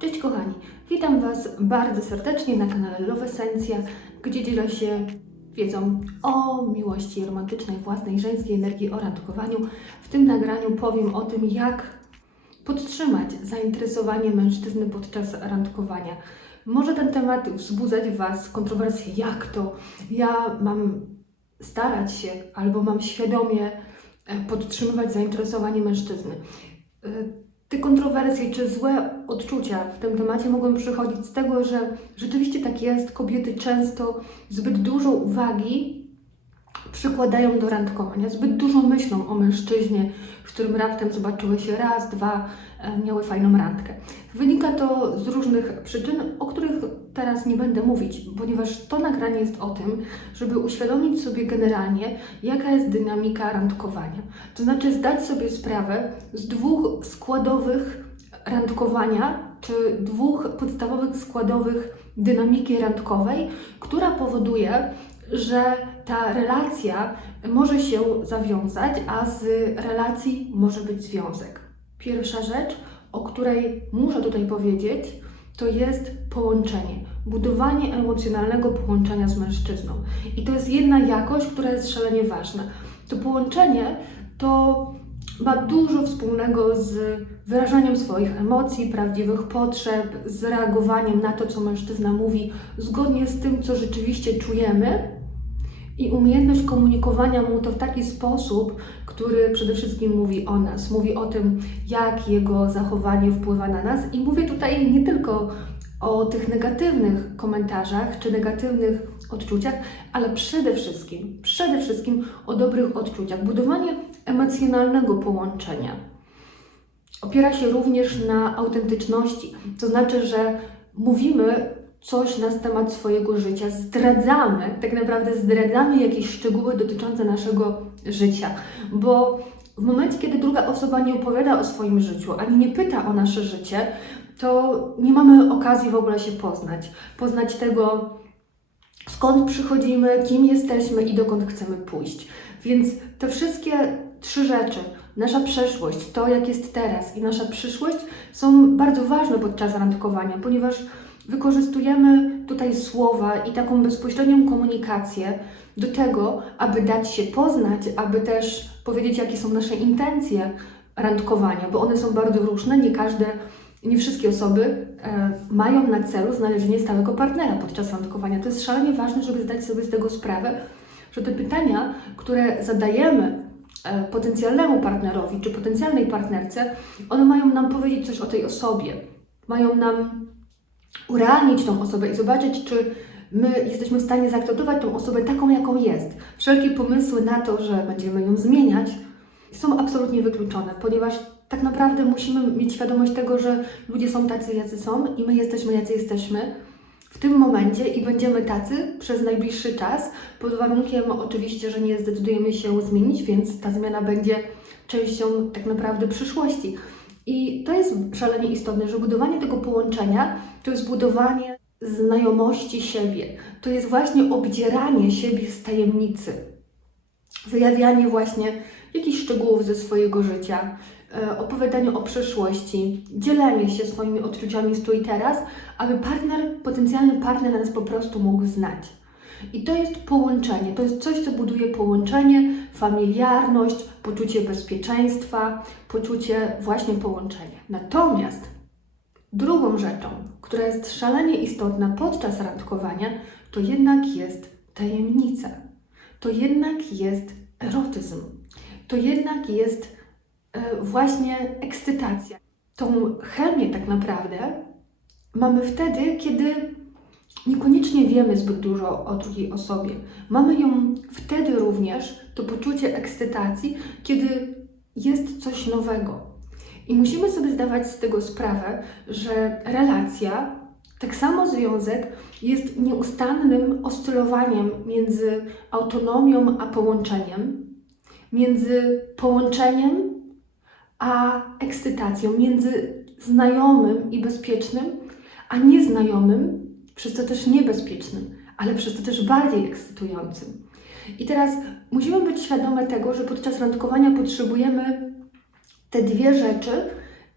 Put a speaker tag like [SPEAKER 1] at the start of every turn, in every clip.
[SPEAKER 1] Cześć kochani, witam Was bardzo serdecznie na kanale Love Essencja, gdzie dzielę się wiedzą o miłości romantycznej, własnej, żeńskiej energii, o randkowaniu. W tym nagraniu powiem o tym, jak podtrzymać zainteresowanie mężczyzny podczas randkowania. Może ten temat wzbudzać Was kontrowersje, jak to ja mam starać się albo mam świadomie e, podtrzymywać zainteresowanie mężczyzny. Te kontrowersje czy złe odczucia w tym temacie mogą przychodzić z tego, że rzeczywiście tak jest. Kobiety często zbyt dużo uwagi przykładają do randkowania, zbyt dużo myślą o mężczyźnie, w którym raptem zobaczyły się raz, dwa, e, miały fajną randkę. Wynika to z różnych przyczyn, o których teraz nie będę mówić, ponieważ to nagranie jest o tym, żeby uświadomić sobie generalnie, jaka jest dynamika randkowania. To znaczy zdać sobie sprawę z dwóch składowych randkowania, czy dwóch podstawowych składowych dynamiki randkowej, która powoduje, że ta relacja może się zawiązać, a z relacji może być związek. Pierwsza rzecz, o której muszę tutaj powiedzieć, to jest połączenie, budowanie emocjonalnego połączenia z mężczyzną. I to jest jedna jakość, która jest szalenie ważna. To połączenie to ma dużo wspólnego z wyrażaniem swoich emocji, prawdziwych potrzeb, z reagowaniem na to, co mężczyzna mówi, zgodnie z tym, co rzeczywiście czujemy. I umiejętność komunikowania mu to w taki sposób, który przede wszystkim mówi o nas, mówi o tym, jak jego zachowanie wpływa na nas. I mówię tutaj nie tylko o tych negatywnych komentarzach czy negatywnych odczuciach, ale przede wszystkim, przede wszystkim o dobrych odczuciach. Budowanie emocjonalnego połączenia opiera się również na autentyczności, to znaczy, że mówimy coś na temat swojego życia, zdradzamy, tak naprawdę zdradzamy jakieś szczegóły dotyczące naszego życia, bo w momencie, kiedy druga osoba nie opowiada o swoim życiu, ani nie pyta o nasze życie, to nie mamy okazji w ogóle się poznać. Poznać tego, skąd przychodzimy, kim jesteśmy i dokąd chcemy pójść. Więc te wszystkie trzy rzeczy, nasza przeszłość, to jak jest teraz i nasza przyszłość są bardzo ważne podczas randkowania, ponieważ wykorzystujemy tutaj słowa i taką bezpośrednią komunikację do tego, aby dać się poznać, aby też powiedzieć, jakie są nasze intencje randkowania, bo one są bardzo różne, nie każde, nie wszystkie osoby e, mają na celu znalezienie stałego partnera podczas randkowania. To jest szalenie ważne, żeby zdać sobie z tego sprawę, że te pytania, które zadajemy e, potencjalnemu partnerowi czy potencjalnej partnerce, one mają nam powiedzieć coś o tej osobie, mają nam urealnić tą osobę i zobaczyć, czy my jesteśmy w stanie zaakceptować tą osobę taką, jaką jest. Wszelkie pomysły na to, że będziemy ją zmieniać, są absolutnie wykluczone, ponieważ tak naprawdę musimy mieć świadomość tego, że ludzie są tacy, jacy są i my jesteśmy, jacy jesteśmy w tym momencie i będziemy tacy przez najbliższy czas, pod warunkiem oczywiście, że nie zdecydujemy się zmienić, więc ta zmiana będzie częścią tak naprawdę przyszłości. I to jest szalenie istotne, że budowanie tego połączenia to jest budowanie znajomości siebie. To jest właśnie obdzieranie siebie z tajemnicy. Wyjawianie właśnie jakichś szczegółów ze swojego życia, e, opowiadanie o przeszłości, dzielenie się swoimi odczuciami z tu i teraz, aby partner, potencjalny partner nas po prostu mógł znać. I to jest połączenie, to jest coś, co buduje połączenie, familiarność, poczucie bezpieczeństwa, poczucie właśnie połączenia. Natomiast drugą rzeczą, która jest szalenie istotna podczas randkowania, to jednak jest tajemnica. To jednak jest erotyzm. To jednak jest e, właśnie ekscytacja. Tą chemię tak naprawdę mamy wtedy, kiedy niekoniecznie wiemy zbyt dużo o drugiej osobie. Mamy ją wtedy również, to poczucie ekscytacji, kiedy jest coś nowego. I musimy sobie zdawać z tego sprawę, że relacja, tak samo związek, jest nieustannym oscylowaniem między autonomią a połączeniem, między połączeniem a ekscytacją, między znajomym i bezpiecznym, a nieznajomym, przez to też niebezpiecznym, ale przez to też bardziej ekscytującym. I teraz musimy być świadome tego, że podczas randkowania potrzebujemy te dwie rzeczy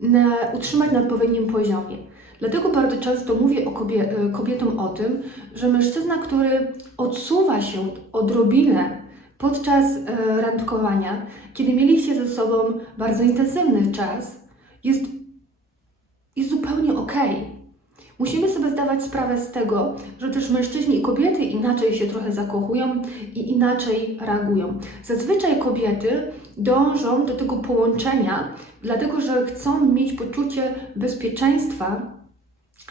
[SPEAKER 1] na, utrzymać na odpowiednim poziomie. Dlatego bardzo często mówię o kobie, e, kobietom o tym, że mężczyzna, który odsuwa się odrobinę podczas e, randkowania, kiedy mieliście ze sobą bardzo intensywny czas, jest, jest zupełnie okej. Musimy sobie zdawać sprawę z tego, że też mężczyźni i kobiety inaczej się trochę zakochują i inaczej reagują. Zazwyczaj kobiety dążą do tego połączenia, dlatego że chcą mieć poczucie bezpieczeństwa,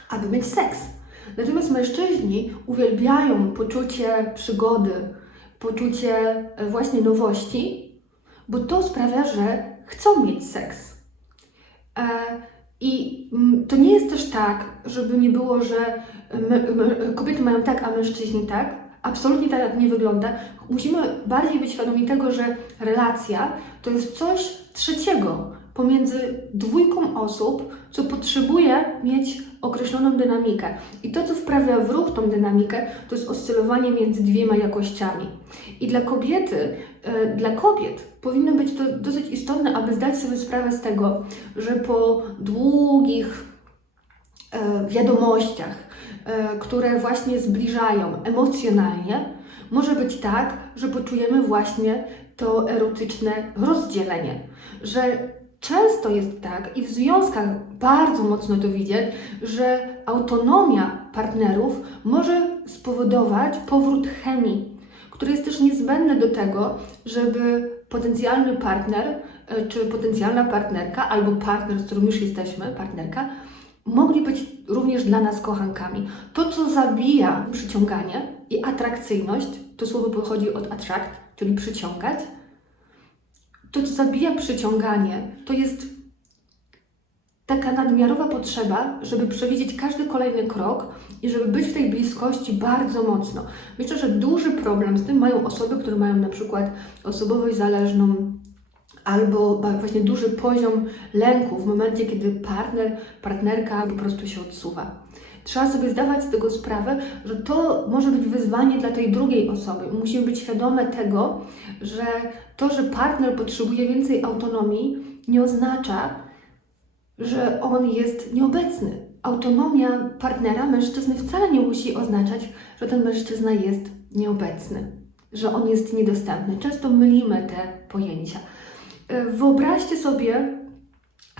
[SPEAKER 1] aby mieć seks. Natomiast mężczyźni uwielbiają poczucie przygody, poczucie e, właśnie nowości, bo to sprawia, że chcą mieć seks. E, I mm, to nie jest też tak, żeby nie było, że my, my, kobiety mają tak, a mężczyźni tak. Absolutnie tak nie wygląda. Musimy bardziej być świadomi tego, że relacja to jest coś trzeciego pomiędzy dwójką osób, co potrzebuje mieć określoną dynamikę. I to, co wprawia w ruch tą dynamikę, to jest oscylowanie między dwiema jakościami. I dla kobiety, e, dla kobiet powinno być to dosyć istotne, aby zdać sobie sprawę z tego, że po długich e, wiadomościach, e, które właśnie zbliżają emocjonalnie, może być tak, że poczujemy właśnie to erotyczne rozdzielenie, że często jest tak i w związkach bardzo mocno to widać, że autonomia partnerów może spowodować powrót chemii, który jest też niezbędny do tego, żeby potencjalny partner e, czy potencjalna partnerka albo partner, z którym już jesteśmy, partnerka, mogli być również dla nas kochankami. To, co zabija przyciąganie i atrakcyjność, to słowo pochodzi od attract, czyli przyciągać, to, co zabija przyciąganie, to jest taka nadmiarowa potrzeba, żeby przewidzieć każdy kolejny krok i żeby być w tej bliskości bardzo mocno. Myślę, że duży problem z tym mają osoby, które mają na przykład osobowość zależną albo właśnie duży poziom lęku w momencie, kiedy partner, partnerka po prostu się odsuwa. Trzeba sobie zdawać z tego sprawę, że to może być wyzwanie dla tej drugiej osoby. Musimy być świadome tego, że to, że partner potrzebuje więcej autonomii, nie oznacza, że on jest nieobecny. Autonomia partnera, mężczyzny, wcale nie musi oznaczać, że ten mężczyzna jest nieobecny, że on jest niedostępny. Często mylimy te pojęcia. E, Wyobraźcie sobie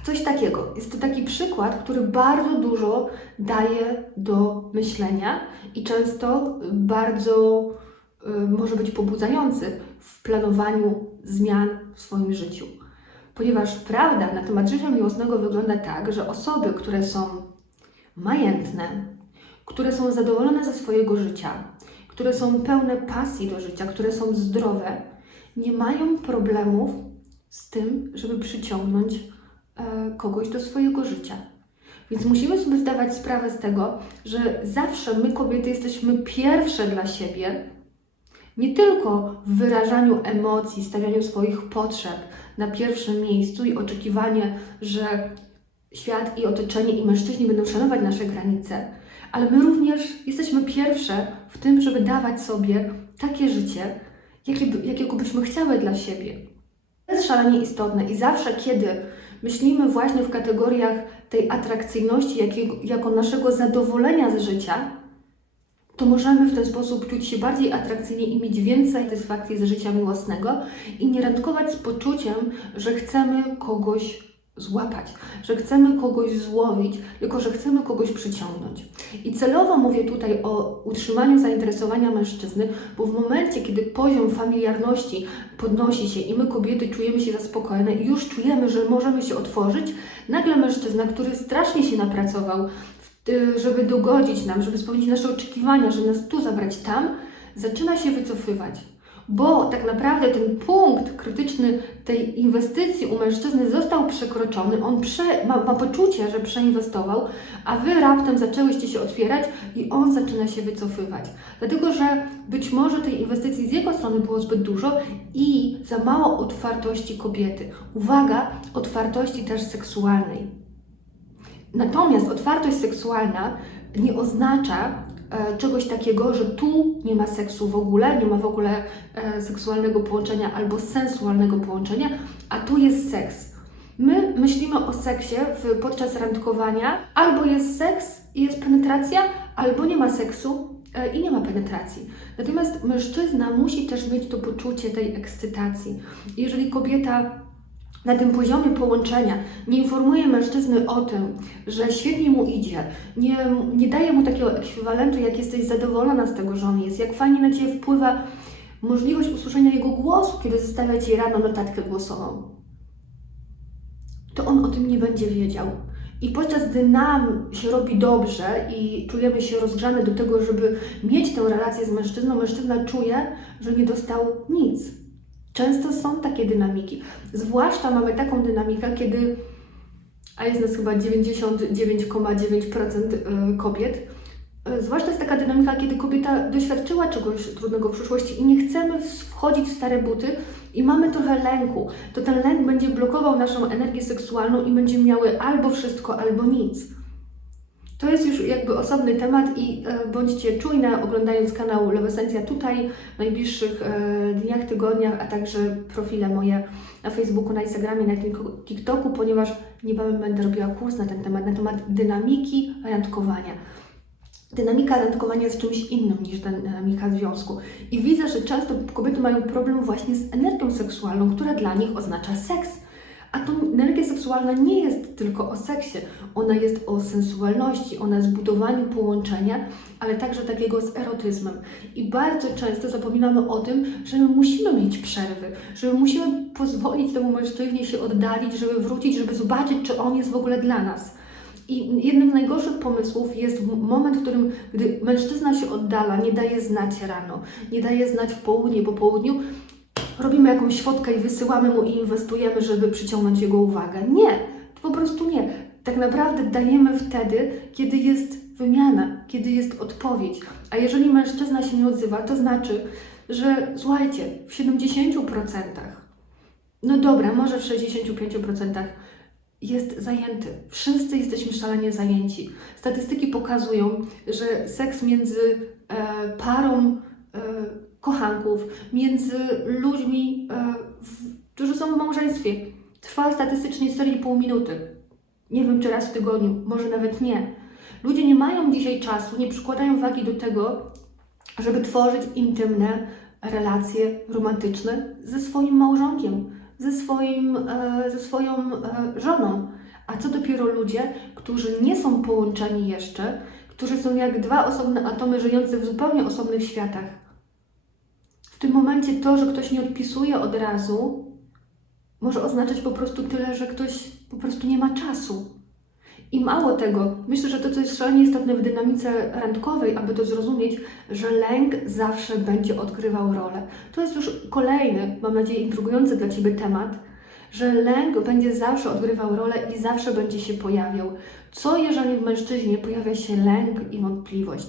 [SPEAKER 1] coś takiego. Jest to taki przykład, który bardzo dużo daje do myślenia i często bardzo y, może być pobudzający w planowaniu zmian w swoim życiu. Ponieważ prawda na temat życia miłosnego wygląda tak, że osoby, które są majętne, które są zadowolone ze swojego życia, które są pełne pasji do życia, które są zdrowe, nie mają problemów z tym, żeby przyciągnąć e, kogoś do swojego życia. Więc musimy sobie zdawać sprawę z tego, że zawsze my, kobiety, jesteśmy pierwsze dla siebie, nie tylko w wyrażaniu emocji, stawianiu swoich potrzeb na pierwszym miejscu i oczekiwanie, że świat i otoczenie i mężczyźni będą szanować nasze granice, ale my również jesteśmy pierwsze w tym, żeby dawać sobie takie życie, jakie, jakiego byśmy chciały dla siebie. To jest szalenie istotne i zawsze, kiedy myślimy właśnie w kategoriach tej atrakcyjności, jakiego, jako naszego zadowolenia z życia, to możemy w ten sposób czuć się bardziej atrakcyjnie i mieć więcej satysfakcji z życia miłosnego i nie randkować z poczuciem, że chcemy kogoś złapać, że chcemy kogoś złowić, tylko że chcemy kogoś przyciągnąć. I celowo mówię tutaj o utrzymaniu zainteresowania mężczyzny, bo w momencie, kiedy poziom familiarności podnosi się i my kobiety czujemy się zaspokojone i już czujemy, że możemy się otworzyć, nagle mężczyzna, który strasznie się napracował, żeby dogodzić nam, żeby spełnić nasze oczekiwania, żeby nas tu zabrać tam, zaczyna się wycofywać. Bo tak naprawdę ten punkt krytyczny tej inwestycji u mężczyzny został przekroczony, on prze, ma, ma poczucie, że przeinwestował, a wy raptem zaczęłyście się otwierać i on zaczyna się wycofywać. Dlatego, że być może tej inwestycji z jego strony było zbyt dużo i za mało otwartości kobiety. Uwaga, otwartości też seksualnej. Natomiast otwartość seksualna nie oznacza e, czegoś takiego, że tu nie ma seksu w ogóle, nie ma w ogóle e, seksualnego połączenia albo sensualnego połączenia, a tu jest seks. My myślimy o seksie w, podczas randkowania. Albo jest seks i jest penetracja, albo nie ma seksu e, i nie ma penetracji. Natomiast mężczyzna musi też mieć to poczucie tej ekscytacji. Jeżeli kobieta na tym poziomie połączenia nie informuje mężczyzny o tym, że świetnie mu idzie, nie, nie daje mu takiego ekwiwalentu, jak jesteś zadowolona z tego, że on jest, jak fajnie na Ciebie wpływa możliwość usłyszenia jego głosu, kiedy zostawia Ci rano notatkę głosową, to on o tym nie będzie wiedział. I podczas gdy nam się robi dobrze i czujemy się rozgrzane do tego, żeby mieć tę relację z mężczyzną, mężczyzna czuje, że nie dostał nic. Często są takie dynamiki. Zwłaszcza mamy taką dynamikę, kiedy, a jest nas chyba 99,9% kobiet, y, zwłaszcza jest taka dynamika, kiedy kobieta doświadczyła czegoś trudnego w przyszłości i nie chcemy wchodzić w stare buty i mamy trochę lęku, to ten lęk będzie blokował naszą energię seksualną i będziemy miały albo wszystko, albo nic. To jest już jakby osobny temat i e, bądźcie czujne oglądając kanał Lewesencja tutaj w najbliższych e, dniach, tygodniach, a także profile moje na Facebooku, na Instagramie, na Tik- TikToku, ponieważ niebawem będę robiła kurs na ten temat, na temat dynamiki randkowania. Dynamika randkowania jest czymś innym niż dynamika związku. I widzę, że często kobiety mają problem właśnie z energią seksualną, która dla nich oznacza seks. A to energia seksualna nie jest tylko o seksie, ona jest o sensualności, ona jest budowaniu połączenia, ale także takiego z erotyzmem. I bardzo często zapominamy o tym, że my musimy mieć przerwy, że my musimy pozwolić temu mężczyźnie się oddalić, żeby wrócić, żeby zobaczyć, czy on jest w ogóle dla nas. I jednym z najgorszych pomysłów jest moment, w którym, gdy mężczyzna się oddala, nie daje znać rano, nie daje znać w południe, po południu, robimy jakąś fotkę i wysyłamy mu i inwestujemy, żeby przyciągnąć jego uwagę. Nie, po prostu nie. Tak naprawdę dajemy wtedy, kiedy jest wymiana, kiedy jest odpowiedź. A jeżeli mężczyzna się nie odzywa, to znaczy, że słuchajcie, w 70%, no dobra, może w 65% jest zajęty. Wszyscy jesteśmy szalenie zajęci. Statystyki pokazują, że seks między e, parą e, kochanków, między ludźmi, e, którzy są w małżeństwie, trwa statystycznie 4,5 minuty. Nie wiem, czy raz w tygodniu, może nawet nie. Ludzie nie mają dzisiaj czasu, nie przykładają wagi do tego, żeby tworzyć intymne relacje romantyczne ze swoim małżonkiem, ze, swoim, e, ze swoją e, żoną. A co dopiero ludzie, którzy nie są połączeni jeszcze, którzy są jak dwa osobne atomy żyjące w zupełnie osobnych światach. W tym momencie to, że ktoś nie odpisuje od razu, może oznaczać po prostu tyle, że ktoś po prostu nie ma czasu. I mało tego, myślę, że to, co jest szalenie istotne w dynamice randkowej, aby to zrozumieć, że lęk zawsze będzie odgrywał rolę. To jest już kolejny, mam nadzieję, intrygujący dla Ciebie temat, że lęk będzie zawsze odgrywał rolę i zawsze będzie się pojawiał. Co jeżeli w mężczyźnie pojawia się lęk i wątpliwość?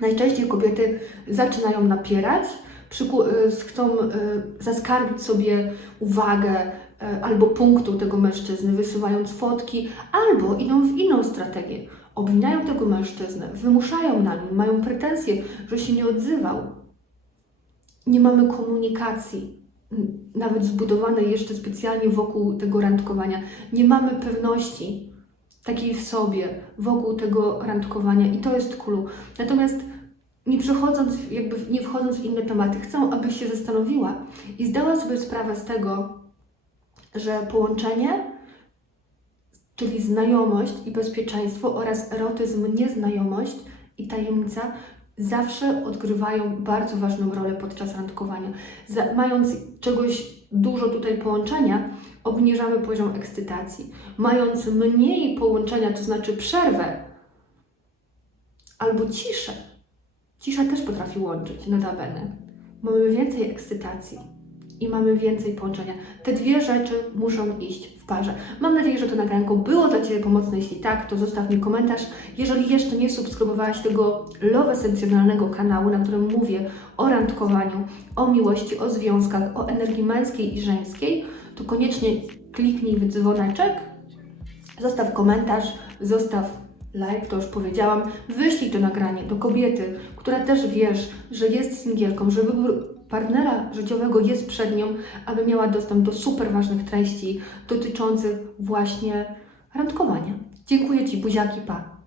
[SPEAKER 1] Najczęściej kobiety zaczynają napierać, chcą y, zaskarbić sobie uwagę y, albo punktu tego mężczyzny, wysyłając fotki, albo idą w inną strategię. Obwiniają tego mężczyznę, wymuszają na nim, mają pretensje, że się nie odzywał. Nie mamy komunikacji, nawet zbudowanej jeszcze specjalnie wokół tego randkowania. Nie mamy pewności takiej w sobie wokół tego randkowania i to jest clue. Natomiast nie przechodząc, jakby nie wchodząc w inne tematy, chcę, abyś się zastanowiła i zdała sobie sprawę z tego, że połączenie, czyli znajomość i bezpieczeństwo oraz erotyzm, nieznajomość i tajemnica zawsze odgrywają bardzo ważną rolę podczas randkowania. Mając czegoś dużo tutaj połączenia, obniżamy poziom ekscytacji. Mając mniej połączenia, to znaczy przerwę albo ciszę, Cisza też potrafi łączyć, notabene. Mamy więcej ekscytacji i mamy więcej połączenia. Te dwie rzeczy muszą iść w parze. Mam nadzieję, że to nagranko było dla Ciebie pomocne. Jeśli tak, to zostaw mi komentarz. Jeżeli jeszcze nie subskrybowałaś tego lowesencjonalnego kanału, na którym mówię o randkowaniu, o miłości, o związkach, o energii męskiej i żeńskiej, to koniecznie kliknij w dzwoneczek, Zostaw komentarz, zostaw like, to już powiedziałam. Wyślij to nagranie do kobiety, która też wiesz, że jest singielką, że wybór partnera życiowego jest przed nią, aby miała dostęp do super ważnych treści dotyczących właśnie randkowania. Dziękuję Ci, buziaki, pa!